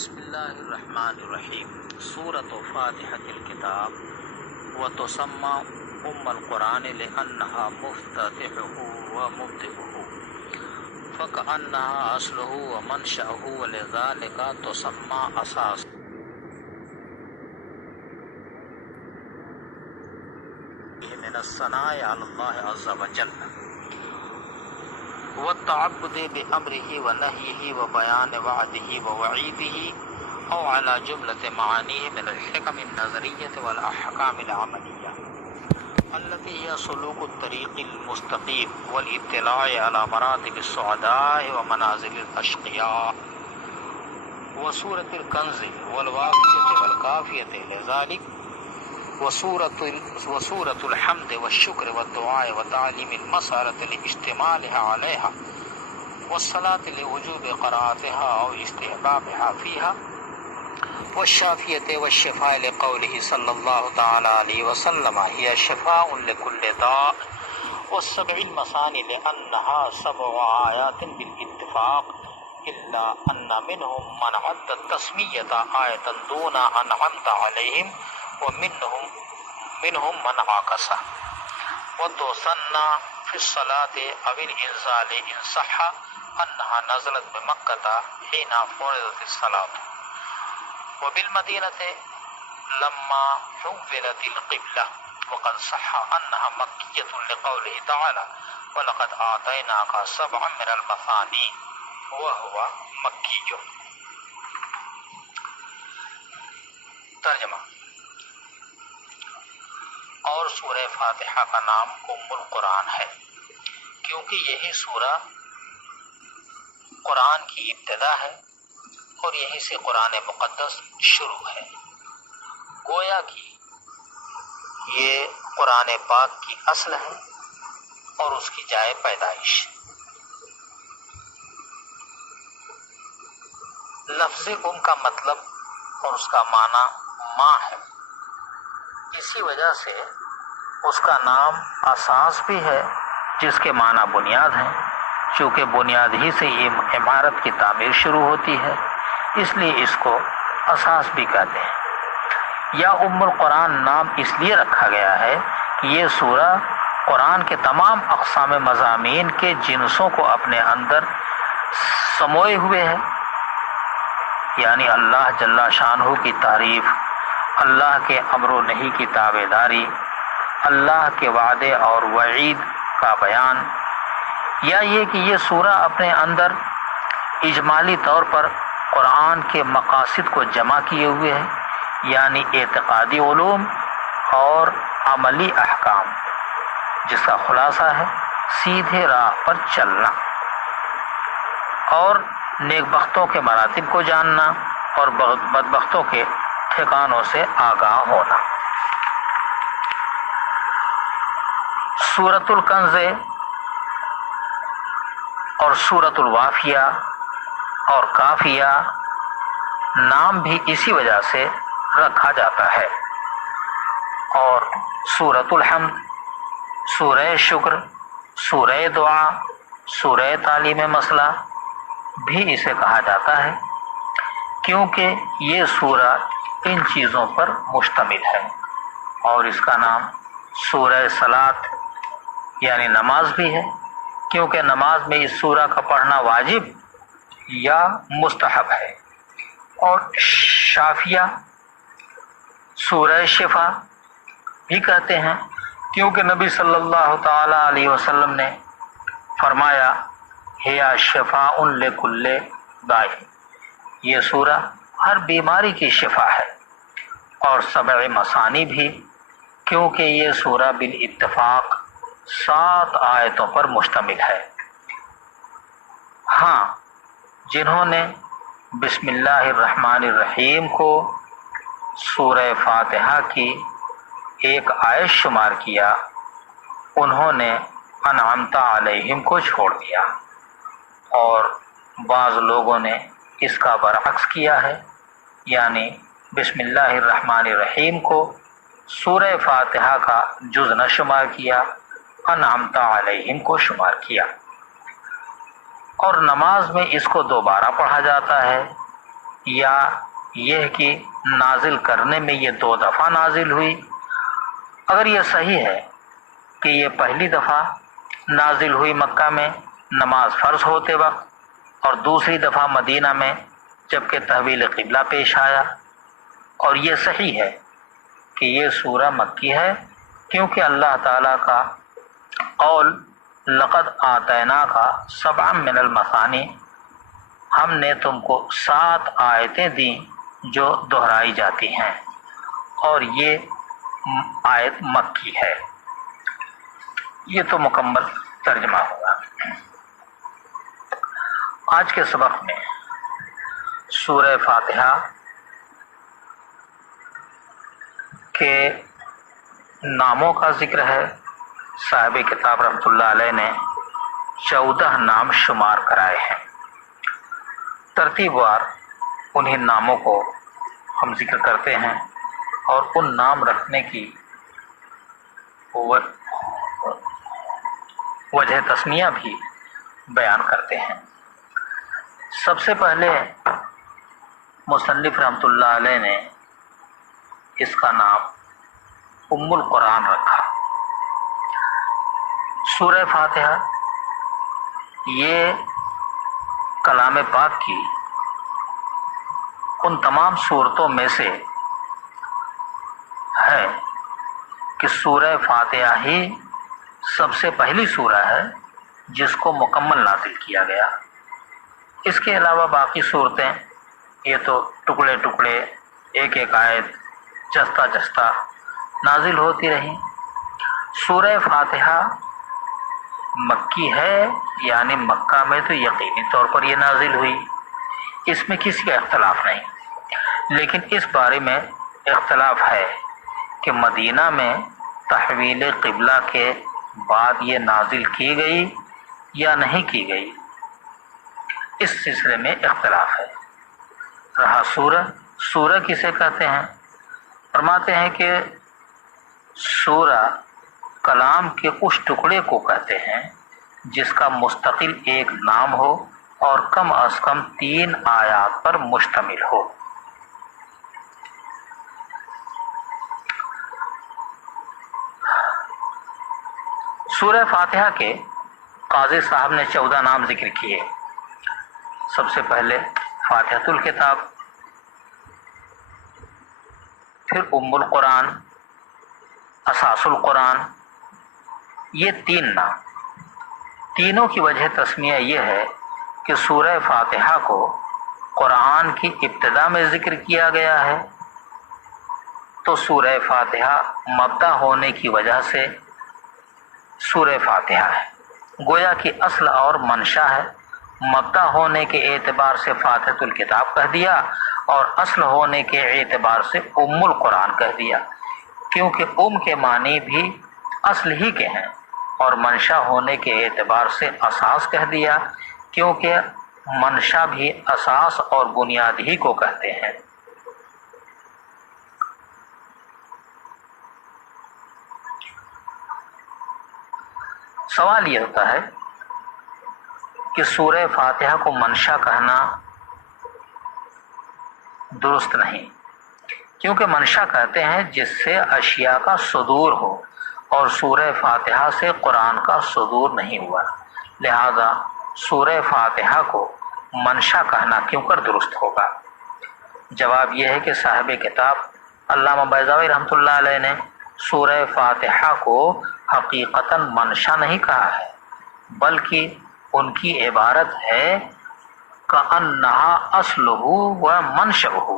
بسم اللہ الرحمن الرحیم۔ سورۃ فاتحۃ الکتاب وتسمى القرآن لأنها مفتتحه ومبدئه فكأنها أصله ومنشأه ولذلك تسمى أساس من الثناء على الله عز وجل والتعبد بأمره ونهيه وبيان وعده ووعيده أو على جملة معانيه من الحكم النظرية والأحكام العملية التي هي سلوك الطريق المستقيم والاطلاع على مراتب السعداء ومنازل الأشقياء وسورة الكنز والوافية والكافية لذلك وسورة الحمد والشكر والدعاء وتعليم المسألة لاشتمالها عليها والصلاة لوجوب قراءتها أو استحبابها فيها والشافية والشفاء لقوله صلى الله تعالى عليه وسلم هي شفاء لكل داء والسبع المثاني لأنها 7 آيات بالاتفاق إلا أن منهم من عد التسمية آية دون أنعمت عليهم ومنهم من عاكسه وتسنى في الصلاة أو الإنزال إن صح أنها نزلت بمكة حين فرضت الصلاة وبالمدينة لما حولت القبلة وقد صح أنها مكية لقوله تعالى ولقد آتيناك 7 من المثاني وهو مكي۔ ترجمہ۔ اور سورہ فاتحہ کا نام ام القرآن ہے کیونکہ یہی سورہ قرآن کی ابتدا ہے اور یہیں سے قرآن مقدس شروع ہے۔ گویا کہ یہ قرآن پاک کی اصل ہے اور اس کی جائے پیدائش۔ لفظ ام کا مطلب اور اس کا معنی ماں ہے، اسی وجہ سے اس کا نام اساس بھی ہے جس کے معنی بنیاد ہے، چونکہ بنیاد ہی سے یہ عمارت کی تعمیر شروع ہوتی ہے، اس لیے اس کو اساس بھی کہتے ہیں۔ یا ام القرآن نام اس لیے رکھا گیا ہے کہ یہ سورہ قرآن کے تمام اقسام مضامین کے جنسوں کو اپنے اندر سموئے ہوئے ہے، یعنی اللہ جل شانہ کی تعریف، اللہ کے امر و نہی کی تابعداری، اللہ کے وعدے اور وعید کا بیان، یا یہ کہ یہ سورہ اپنے اندر اجمالی طور پر قرآن کے مقاصد کو جمع کیے ہوئے ہے، یعنی اعتقادی علوم اور عملی احکام، جس کا خلاصہ ہے سیدھے راہ پر چلنا اور نیکبختوں کے مراتب کو جاننا اور بدبختوں کے ٹھکانوں سے آگاہ ہونا۔ سورۃ الکنز اور سورۃ الوافیہ اور کافیہ نام بھی اسی وجہ سے رکھا جاتا ہے، اور سورۃ الحمد، سورہ شکر، سورہ دعا، سورہ تعلیم مسئلہ بھی اسے کہا جاتا ہے کیونکہ یہ سورہ ان چیزوں پر مشتمل ہے، اور اس کا نام سورہ صلاۃ یعنی نماز بھی ہے کیونکہ نماز میں اس سورہ کا پڑھنا واجب یا مستحب ہے۔ اور شافیہ، سورہ شفا بھی کہتے ہیں کیونکہ نبی صلی اللہ تعالی علیہ وسلم نے فرمایا ہیا شفاء لکل داء، یہ سورہ ہر بیماری کی شفا ہے۔ اور 7 مثانی بھی کیونکہ یہ سورہ بالاتفاق 7 آیتوں پر مشتمل ہے۔ ہاں، جنہوں نے بسم اللہ الرحمن الرحیم کو سورہ فاتحہ کی ایک آیت شمار کیا، انہوں نے انعمت علیہم کو چھوڑ دیا، اور بعض لوگوں نے اس کا برعکس کیا ہے، یعنی بسم اللہ الرحمن الرحیم کو سورہ فاتحہ کا جز نہ شمار کیا، انعمت علیہم کو شمار کیا۔ اور نماز میں اس کو دوبارہ پڑھا جاتا ہے یا یہ کہ نازل کرنے میں یہ 2 دفعہ نازل ہوئی؟ اگر یہ صحیح ہے کہ یہ پہلی دفعہ نازل ہوئی مکہ میں نماز فرض ہوتے وقت، اور دوسری دفعہ مدینہ میں جبکہ تحویل قبلہ پیش آیا، اور یہ صحیح ہے کہ یہ سورہ مکی ہے کیونکہ اللہ تعالیٰ کا قول لقد آتیناک سبعا من المثانی، ہم نے تم کو 7 آیتیں دیں جو دہرائی جاتی ہیں، اور یہ آیت مکی ہے۔ یہ تو مکمل ترجمہ ہوگا۔ آج کے سبق میں سورہ فاتحہ کے ناموں کا ذکر ہے۔ صاحب کتاب رحمۃ اللہ علیہ نے 14 نام شمار کرائے ہیں۔ ترتیب وار انہیں ناموں کو ہم ذکر کرتے ہیں اور ان نام رکھنے کی وجہ تسمیہ بھی بیان کرتے ہیں۔ سب سے پہلے مصنف رحمۃ اللہ علیہ نے اس کا نام ام القرآن رکھا۔ سورہ فاتحہ یہ کلام پاک کی ان تمام صورتوں میں سے ہے کہ سورہ فاتحہ ہی سب سے پہلی سورہ ہے جس کو مکمل نازل کیا گیا۔ اس کے علاوہ باقی صورتیں یہ تو ٹکڑے ٹکڑے ایک ایک آیت جستا جستا نازل ہوتی رہیں۔ سورہ فاتحہ مکی ہے، یعنی مکہ میں تو یقینی طور پر یہ نازل ہوئی، اس میں کسی کا اختلاف نہیں، لیکن اس بارے میں اختلاف ہے کہ مدینہ میں تحویل قبلہ کے بعد یہ نازل کی گئی یا نہیں کی گئی، اس سلسلے میں اختلاف ہے۔ رہا سورہ کسے کہتے ہیں؟ فرماتے ہیں کہ سورہ کلام کے اس ٹکڑے کو کہتے ہیں جس کا مستقل ایک نام ہو اور کم از کم 3 آیات پر مشتمل ہو۔ سورہ فاتحہ کے قاضی صاحب نے 14 نام ذکر کیے۔ سب سے پہلے فاتحۃ الکتاب، پھر ام القرآن، اساس القرآن، یہ 3 نام۔ تینوں کی وجہ تسمیہ یہ ہے کہ سورہ فاتحہ کو قرآن کی ابتدا میں ذکر کیا گیا ہے، تو سورہ فاتحہ مبدا ہونے کی وجہ سے سورہ فاتحہ ہے، گویا کہ اصل اور منشا ہے۔ مبدا ہونے کے اعتبار سے فاتحۃ الکتاب کہہ دیا اور اصل ہونے کے اعتبار سے ام القرآن کہہ دیا، کیونکہ ام کے معنی بھی اصل ہی کے ہیں، اور منشا ہونے کے اعتبار سے اساس کہہ دیا، کیونکہ منشا بھی اساس اور بنیاد ہی کو کہتے ہیں۔ سوال یہ ہوتا ہے کہ سورہ فاتحہ کو منشا کہنا درست نہیں، کیونکہ منشا کہتے ہیں جس سے اشیاء کا صدور ہو، اور سورہ فاتحہ سے قرآن کا صدور نہیں ہوا، لہذا سورہ فاتحہ کو منشا کہنا کیوں کر درست ہوگا؟ جواب یہ ہے کہ صاحب کتاب علامہ بیضاوی رحمۃ اللہ علیہ نے سورہ فاتحہ کو حقیقتاً منشا نہیں کہا ہے، بلکہ ان کی عبارت ہے کأنہا اصلہ و منشأہ،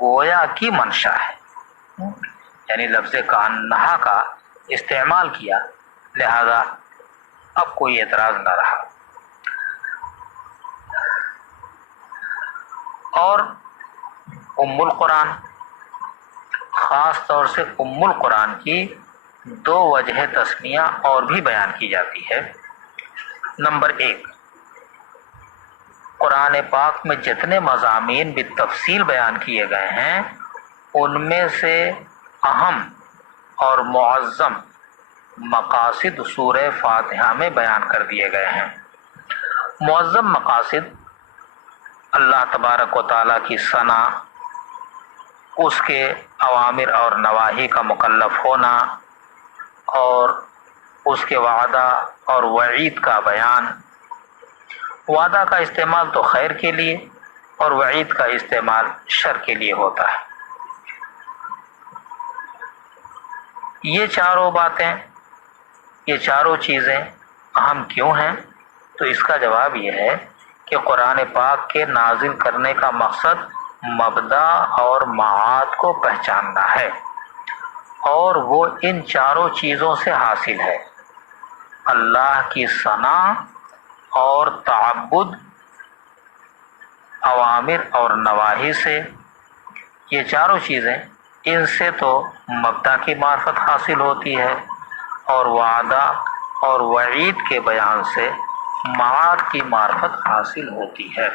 گویا کی منشا ہے، یعنی لفظ کأنہا کا استعمال کیا، لہذا اب کوئی اعتراض نہ رہا۔ اور ام القرآن، خاص طور سے ام القرآن کی 2 وجہ تسمیہ اور بھی بیان کی جاتی ہے۔ نمبر 1، قرآن پاک میں جتنے مضامین بالتفصیل بیان کیے گئے ہیں ان میں سے اہم اور معظم مقاصد سورہ فاتحہ میں بیان کر دیے گئے ہیں۔ معظم مقاصد اللہ تبارک و تعالیٰ کی ثنا، اس کے اوامر اور نواہی کا مکلف ہونا، اور اس کے وعدہ اور وعید کا بیان۔ وعدہ کا استعمال تو خیر کے لیے اور وعید کا استعمال شر کے لیے ہوتا ہے۔ یہ چاروں باتیں، یہ چاروں چیزیں اہم کیوں ہیں؟ تو اس کا جواب یہ ہے کہ قرآن پاک کے نازل کرنے کا مقصد مبدا اور معاد کو پہچاننا ہے، اور وہ ان چاروں چیزوں سے حاصل ہے: اللہ کی ثنا اور تعبد، اوامر اور نواہی سے۔ یہ چاروں چیزیں، ان سے تو مبدا کی معرفت حاصل ہوتی ہے، اور وعدہ اور وعید کے بیان سے معاد کی معرفت حاصل ہوتی ہے۔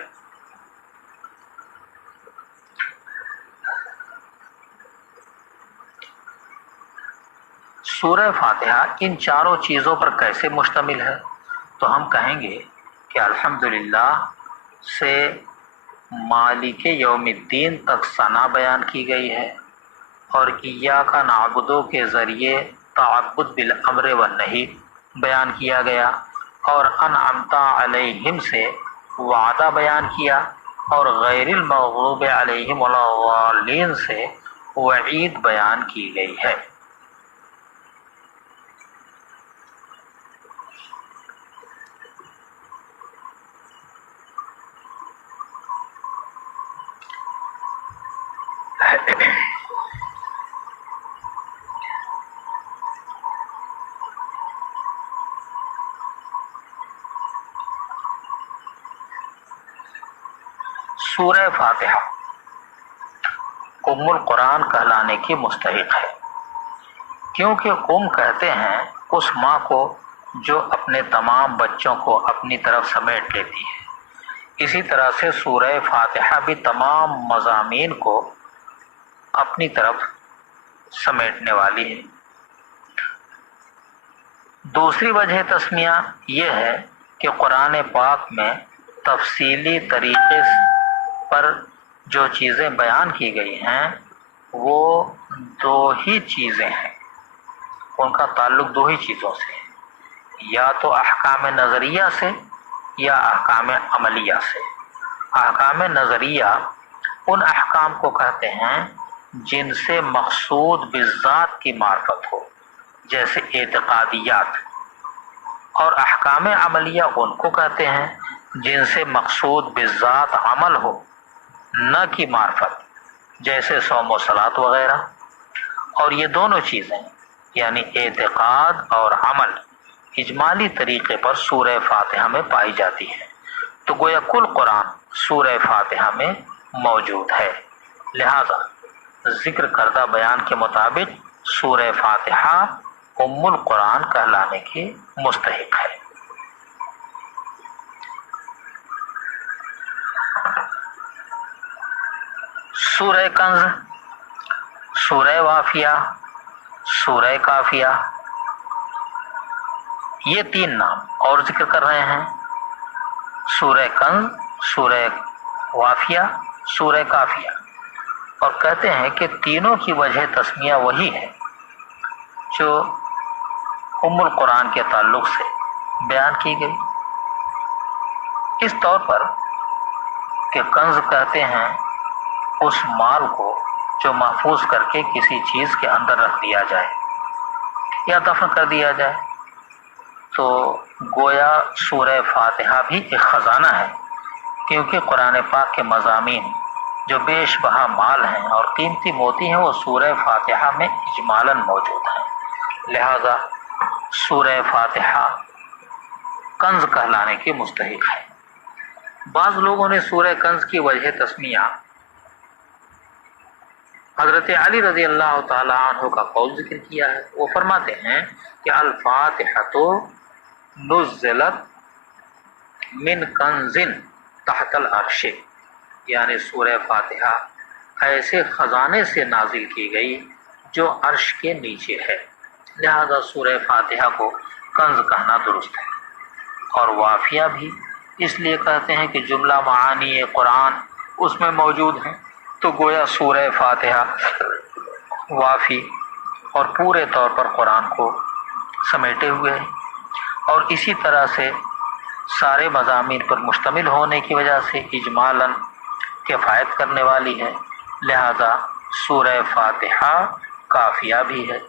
سورہ فاتحہ ان چاروں چیزوں پر کیسے مشتمل ہے؟ تو ہم کہیں گے کہ الحمدللہ سے مالک یوم الدین تک ثنا بیان کی گئی ہے، اور ایاک نعبد کے ذریعے تعبد بالامر والنہی بیان کیا گیا، اور انعمت علیہم سے وعدہ بیان کیا، اور غیر المغضوب علیہم ولا الضالین سے وعید بیان کی گئی ہے۔ سورہ فاتحہ ام القرآن کہلانے کی مستحق ہے، کیونکہ ام کہتے ہیں اس ماں کو جو اپنے تمام بچوں کو اپنی طرف سمیٹ لیتی ہے۔ اسی طرح سے سورہ فاتحہ بھی تمام مضامین کو اپنی طرف سمیٹنے والی ہے۔ دوسری وجہ تسمیہ یہ ہے کہ قرآن پاک میں تفصیلی طریقے پر جو چیزیں بیان کی گئی ہیں وہ دو ہی چیزیں ہیں، ان کا تعلق دو ہی چیزوں سے ہے، یا تو احکام نظریہ سے یا احکام عملیہ سے۔ احکام نظریہ ان احکام کو کہتے ہیں جن سے مقصود بالذات کی معرفت ہو، جیسے اعتقادیات، اور احکام عملیہ ان کو کہتے ہیں جن سے مقصود بالذات عمل ہو، نہ کی معرفت، جیسے صوم و صلاۃ وغیرہ۔ اور یہ دونوں چیزیں یعنی اعتقاد اور عمل اجمالی طریقے پر سورہ فاتحہ میں پائی جاتی ہے، تو گویا کل قرآن سورہ فاتحہ میں موجود ہے، لہذا ذکر کردہ بیان کے مطابق سورہ فاتحہ ام القرآن کہلانے کی مستحق ہے۔ سورہ کنز، سورہ وافیہ، سورہ کافیہ، یہ تین نام اور ذکر کر رہے ہیں: سورہ کنز، سورہ وافیہ، سورہ کافیہ، اور کہتے ہیں کہ تینوں کی وجہ تسمیہ وہی ہے جو ام القرآن کے تعلق سے بیان کی گئی، اس طور پر کہ کنز کہتے ہیں اس مال کو جو محفوظ کر کے کسی چیز کے اندر رکھ دیا جائے یا دفن کر دیا جائے، تو گویا سورہ فاتحہ بھی ایک خزانہ ہے، کیونکہ قرآن پاک کے مضامین جو بیش بہا مال ہیں اور قیمتی موتی ہیں وہ سورہ فاتحہ میں اجمالاً موجود ہیں، لہذا سورہ فاتحہ کنز کہلانے کی مستحق ہے۔ بعض لوگوں نے سورہ کنز کی وجہ تسمیہ حضرت علی رضی اللہ تعالی عنہ کا قول ذکر کیا ہے۔ وہ فرماتے ہیں کہ الفاتحۃ نزلت من کنز تحت العرش، یعنی سورہ فاتحہ ایسے خزانے سے نازل کی گئی جو عرش کے نیچے ہے، لہذا سورہ فاتحہ کو کنز کہنا درست ہے۔ اور وافیہ بھی اس لیے کہتے ہیں کہ جملہ معانی قرآن اس میں موجود ہیں، تو گویا سورہ فاتحہ وافی اور پورے طور پر قرآن کو سمیٹے ہوئے ہیں، اور اسی طرح سے سارے مضامین پر مشتمل ہونے کی وجہ سے اجمالاً کفایت کرنے والی ہے، لہذا سورہ فاتحہ کافیہ بھی ہے۔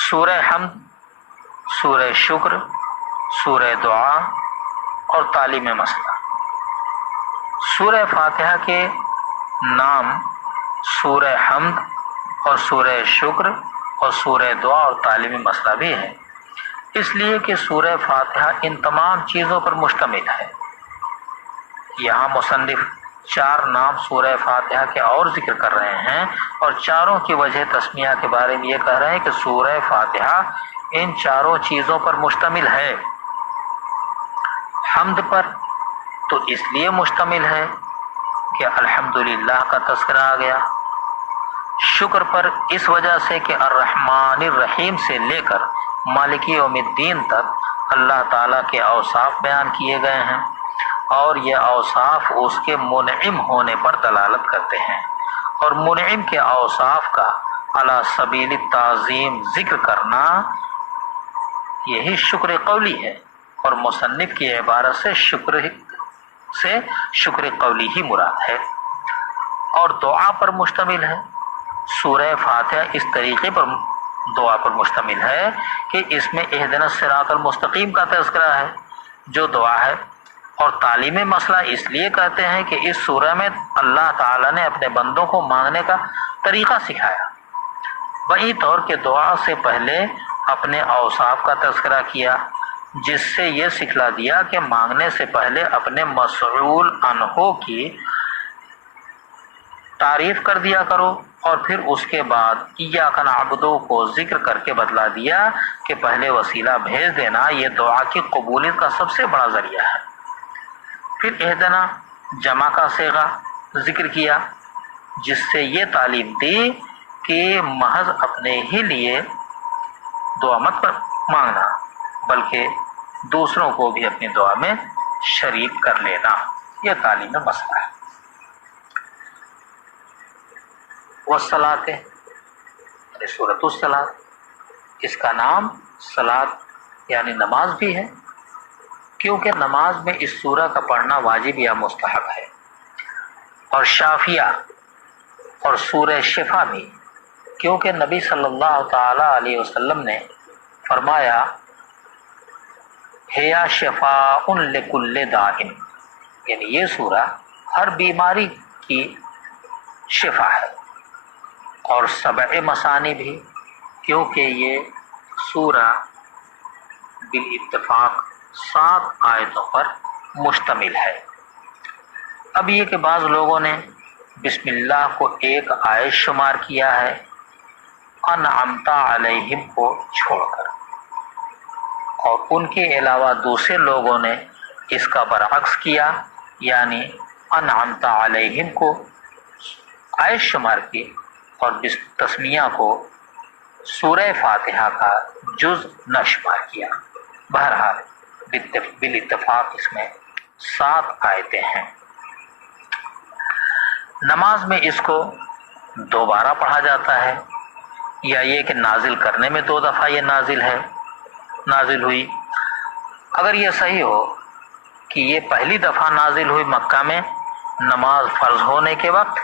سورہ حمد، سورہ شکر، سورہ دعا اور تعلیم مسئلہ۔ سورہ فاتحہ کے نام سورہ حمد اور سورہ شکر اور سورہ دعا اور تعلیم مسئلہ بھی ہے، اس لیے کہ سورہ فاتحہ ان تمام چیزوں پر مشتمل ہے۔ یہاں مصنف 4 نام سورہ فاتحہ کے اور ذکر کر رہے ہیں، اور چاروں کی وجہ تسمیہ کے بارے میں یہ کہہ رہے ہیں کہ سورہ فاتحہ ان چاروں چیزوں پر مشتمل ہے۔ حمد پر تو اس لیے مشتمل ہے کہ الحمدللہ کا تذکرہ آ گیا، شکر پر اس وجہ سے کہ الرحمن الرحیم سے لے کر مالک یوم الدین تک اللہ تعالیٰ کے اوصاف بیان کیے گئے ہیں، اور یہ اوصاف اس کے منعم ہونے پر دلالت کرتے ہیں، اور منعم کے اوصاف کا علی سبیل التعظیم ذکر کرنا یہی شکر قولی ہے، اور مصنف کی عبارت سے شکر قولی ہی مراد ہے۔ اور دعا پر مشتمل ہے۔ سورہ فاتحہ اس طریقے پر دعا پر مشتمل ہے کہ اس میں اہدنا الصراط المستقیم کا تذکرہ ہے جو دعا ہے، اور تعلیم مسئلہ اس لیے کہتے ہیں کہ اس سورہ میں اللہ تعالیٰ نے اپنے بندوں کو مانگنے کا طریقہ سکھایا، وہی طور کہ دعا سے پہلے اپنے اوصاف کا تذکرہ کیا، جس سے یہ سکھلا دیا کہ مانگنے سے پہلے اپنے مسئول عنہ کی تعریف کر دیا کرو، اور پھر اس کے بعد ایاک نعبد کو ذکر کر کے بتلا دیا کہ پہلے وسیلہ بھیج دینا یہ دعا کی قبولیت کا سب سے بڑا ذریعہ ہے۔ پھر اہدنا جمع کا صیغہ ذکر کیا، جس سے یہ تعلیم دی کہ محض اپنے ہی لیے دعا مت مانگنا بلکہ دوسروں کو بھی اپنی دعا میں شریک کر لینا، یہ تعلیم مسئلہ ہے۔ والصلاۃ یعنی سورۃ الصلاۃ، اس کا نام صلاۃ یعنی نماز بھی ہے، کیونکہ نماز میں اس سورہ کا پڑھنا واجب یا مستحب ہے، اور شافیہ اور سورہ شفا بھی، کیونکہ نبی صلی اللہ تعالی علیہ وسلم نے فرمایا ہیا شفاء لکل داء، یعنی یہ سورہ ہر بیماری کی شفا ہے، اور 7 مثانی بھی، کیونکہ یہ سورہ بالاتفاق 7 آیتوں پر مشتمل ہے۔ اب یہ کہ بعض لوگوں نے بسم اللہ کو ایک آیت شمار کیا ہے انعمت علیہم کو چھوڑ کر، اور ان کے علاوہ دوسرے لوگوں نے اس کا برعکس کیا، یعنی انعمت علیہم کو آیت شمار کی اور تسمیہ کو سورہ فاتحہ کا جز نہ شمار کیا۔ بہرحال بالاتفاق اس میں 7 آیتیں ہیں۔ نماز میں اس کو 2 بار پڑھا جاتا ہے، یا یہ کہ نازل کرنے میں 2 دفعہ یہ نازل ہوئی۔ اگر یہ صحیح ہو کہ یہ پہلی دفعہ نازل ہوئی مکہ میں نماز فرض ہونے کے وقت،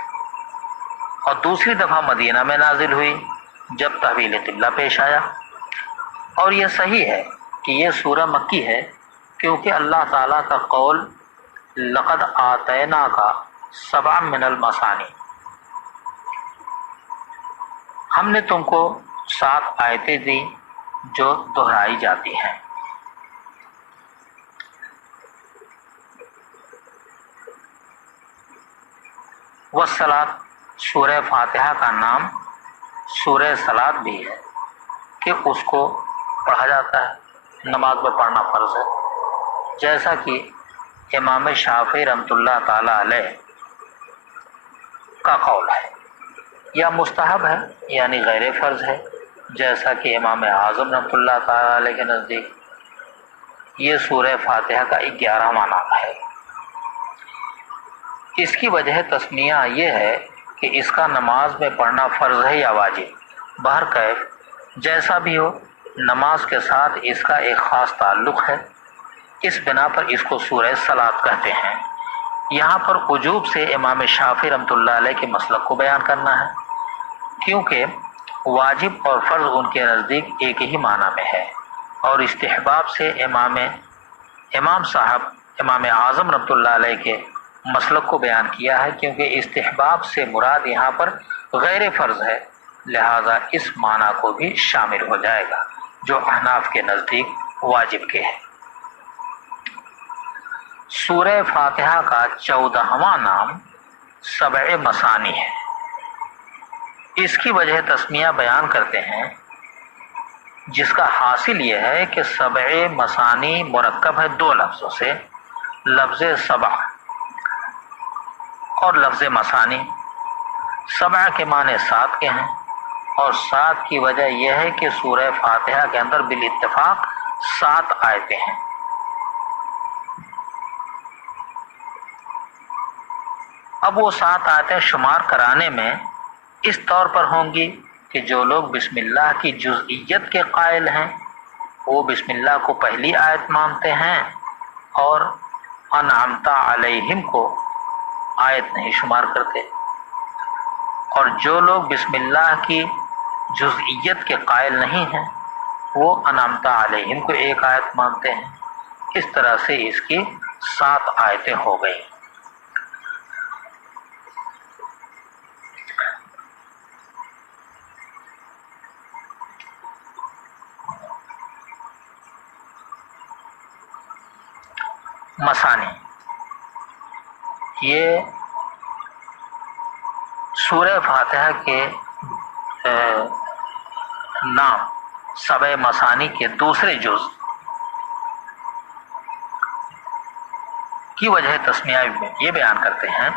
اور دوسری دفعہ مدینہ میں نازل ہوئی جب تحویل قبلہ پیش آیا، اور یہ صحیح ہے کہ یہ سورہ مکی ہے، کیونکہ اللہ تعالیٰ کا قول لقد آتینا کا 7 من المثانی، ہم نے تم کو 7 آیتیں دی جو دہرائی جاتی ہیں۔ والصلاۃ، سورہ فاتحہ کا نام سورہ صلاۃ بھی ہے کہ اس کو پڑھا جاتا ہے، نماز میں پڑھنا فرض ہے، جیسا کہ امام شافعی رحمۃ اللہ تعالی علیہ کا قول ہے، یا مستحب ہے یعنی غیر فرض ہے، جیسا کہ امام اعظم رحمۃ اللہ تعالی علیہ کے نزدیک یہ سورہ فاتحہ کا 11واں نام ہے۔ اس کی وجہ تسمیہ یہ ہے کہ اس کا نماز میں پڑھنا فرض ہے یا واجب، بہرکیف جیسا بھی ہو نماز کے ساتھ اس کا ایک خاص تعلق ہے، اس بنا پر اس کو سورہ صلاۃ کہتے ہیں۔ یہاں پر وجوب سے امام شافعی رحمۃ اللہ علیہ کے مسلک کو بیان کرنا ہے، کیونکہ واجب اور فرض ان کے نزدیک ایک ہی معنی میں ہے، اور استحباب سے امام صاحب امام اعظم رحمۃ اللہ علیہ کے مسلک کو بیان کیا ہے، کیونکہ استحباب سے مراد یہاں پر غیر فرض ہے، لہذا اس معنی کو بھی شامل ہو جائے گا جو احناف کے نزدیک واجب کے ہے۔ سورہ فاتحہ کا 14واں نام سبع مثانی ہے۔ اس کی وجہ تسمیہ بیان کرتے ہیں، جس کا حاصل یہ ہے کہ سبع مثانی مرکب ہے 2 لفظوں سے، لفظ سبع اور لفظ مثانی۔ سبع کے معنی 7 کے ہیں، اور 7 کی وجہ یہ ہے کہ سورہ فاتحہ کے اندر بالاتفاق 7 آیتیں ہیں۔ اب وہ 7 آیتیں شمار کرانے میں اس طور پر ہوں گی کہ جو لوگ بسم اللہ کی جزئیت کے قائل ہیں وہ بسم اللہ کو پہلی آیت مانتے ہیں، اور انعمت علیہم کو آیت نہیں شمار کرتے، اور جو لوگ بسم اللہ کی جزئیت کے قائل نہیں ہیں وہ انعمت علیہم کو ایک آیت مانتے ہیں۔ اس طرح سے اس کی 7 آیتیں ہو گئی۔ مثانی، یہ سورہ فاتحہ کے نام سبع مثانی کے دوسرے جز کی وجہ تسمیہ یہ بیان کرتے ہیں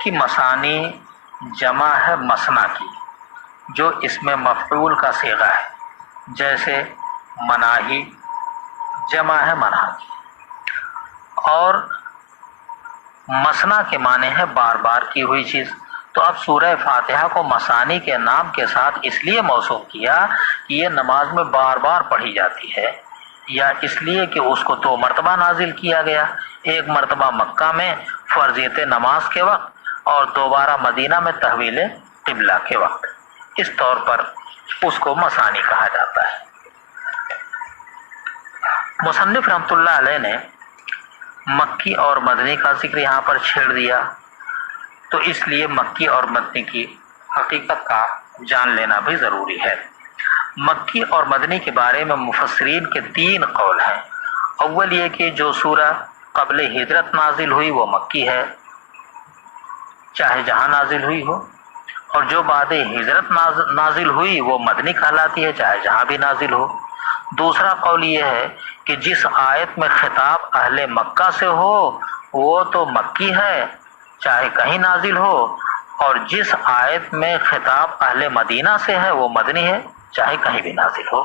کہ مثانی جمع ہے مثنا کی، جو اس میں مفعول کا صیغہ ہے، جیسے مناہی جمع ہے منہا کی، اور مثنا کے معنی ہے بار بار کی ہوئی چیز۔ تو اب سورہ فاتحہ کو مثانی کے نام کے ساتھ اس لیے موصوف کیا کہ یہ نماز میں بار بار پڑھی جاتی ہے، یا اس لیے کہ اس کو 2 مرتبہ نازل کیا گیا، ایک مرتبہ مکہ میں فرضیت نماز کے وقت اور دوبارہ مدینہ میں تحویل قبلہ کے وقت، اس طور پر اس کو مثانی کہا جاتا ہے۔ مصنف رحمۃ اللہ علیہ نے مکی اور مدنی کا ذکر یہاں پر چھیڑ دیا، تو اس لیے مکی اور مدنی کی حقیقت کا جان لینا بھی ضروری ہے۔ مکی اور مدنی کے بارے میں مفسرین کے 3 قول ہیں۔ اول یہ کہ جو سورہ قبل ہجرت نازل ہوئی وہ مکی ہے، چاہے جہاں نازل ہوئی ہو، اور جو بعد ہجرت نازل ہوئی وہ مدنی کہلاتی ہے، چاہے جہاں بھی نازل ہو۔ دوسرا قول یہ ہے کہ جس آیت میں خطاب اہل مکہ سے ہو وہ تو مکی ہے، چاہے کہیں نازل ہو، اور جس آیت میں خطاب اہل مدینہ سے ہے وہ مدنی ہے، چاہے کہیں بھی نازل ہو۔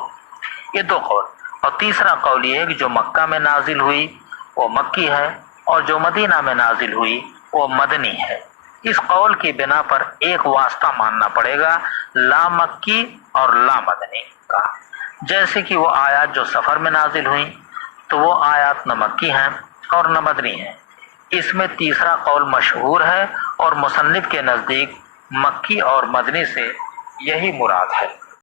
یہ 2 قول۔ اور تیسرا قول یہ ہے کہ جو مکہ میں نازل ہوئی وہ مکی ہے، اور جو مدینہ میں نازل ہوئی وہ مدنی ہے۔ اس قول کی بنا پر ایک واسطہ ماننا پڑے گا، لا مکی اور لا مدنی کا، جیسے کہ وہ آیات جو سفر میں نازل ہوئیں تو وہ آیات نہ مکی ہیں اور نہ مدنی ہیں۔ اس میں تیسرا قول مشہور ہے، اور مصنف کے نزدیک مکی اور مدنی سے یہی مراد ہے۔